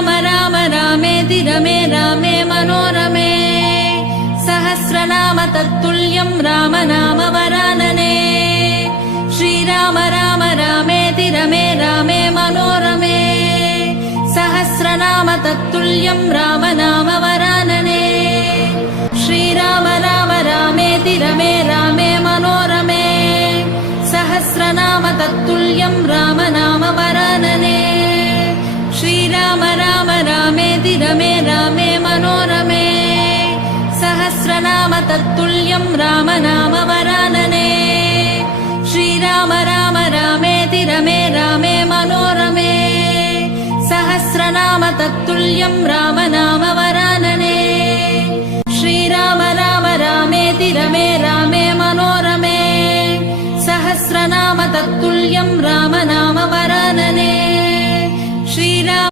श्रीराम राम रामेति रमे रामे मनोरमे सहस्रनाम तत्तुल्यं राम नाम वरानने श्रीराम राम रामेति रमे रामे मनोरमे सहस्रनाम तत्तुल्यं राम नाम वरानने श्रीराम राम रामेति रमे रामे मनोरमे सहस्रनाम तत्तुल्यं राम नाम वरानने श्रीराम राम रामेति रमे रामे मनोरमे सहस्रनाम तत्तुल्यं राम नाम वरानने श्रीराम राम रामेति रमे रामे मनोरमे सहस्रनाम तत्तुल्यं राम नाम वरानने श्रीराम राम रामेति रमे रामे मनोरमे सहस्रनाम तत्तुल्यं राम नाम वरानने श्रीराम